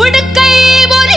உடுக்கை ஒலி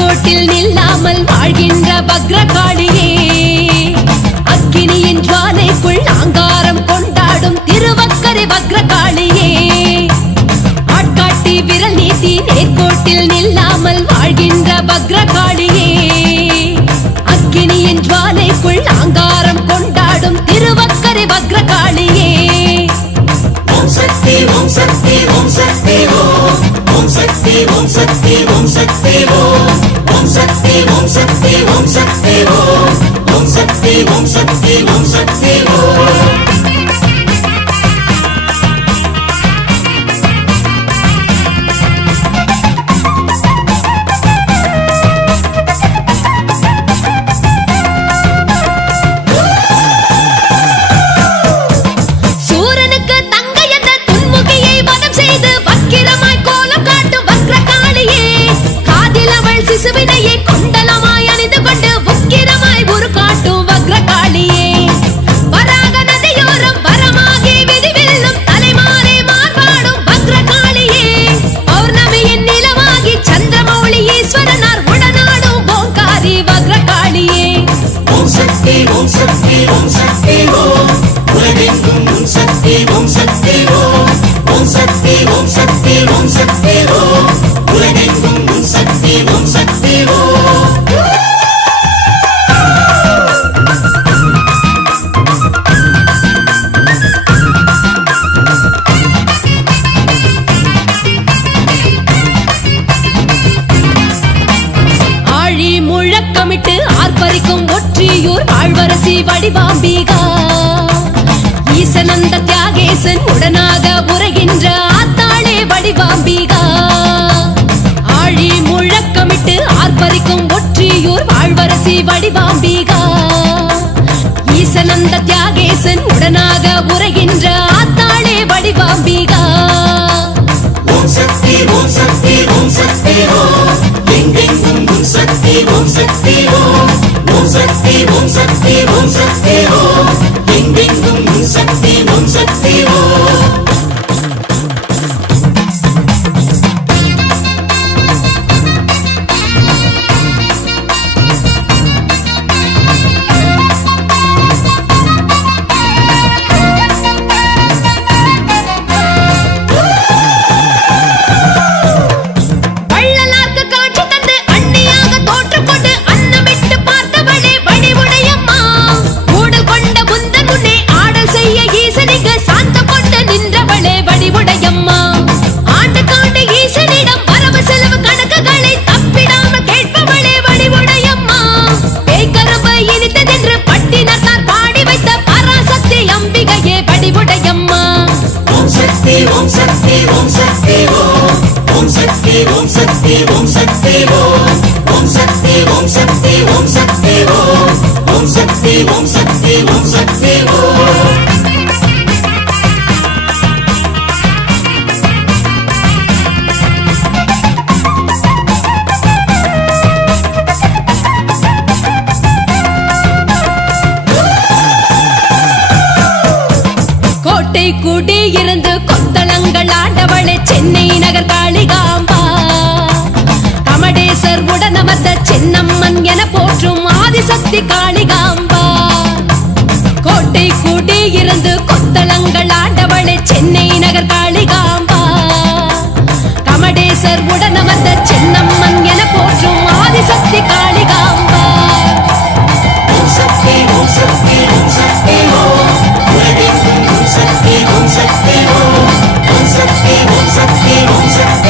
கோட்டில் நில்லாமல் வாழ்கின்ற பக்ரகாளி சக்தி ஓம் சக்தி ஓம் சக்தி ஓம் எங்கெங்கும் சக்தி ஓம் சக்தி ஓம் ஓம் சக்தி ஓம் சக்தி ஓம் ஓம் சக்தி ஓம் சக்தி ஓம் சக்தி ஓம் ஓம் சக்தி ஓம் சக்தி ஓம் சக்தி ஓம் ஓம் சக்தி ஓம் சக்தி குடி இருந்த சர்வேசர் உடனமர்ந்த சின்னம்மன் என போற்றும் ஆதிசக்தி காளிகாம்பா. சக்தி ஓம் சக்தி ஓம் சக்தி ஓம். சக்தி ஓம் சக்தி சக்தி.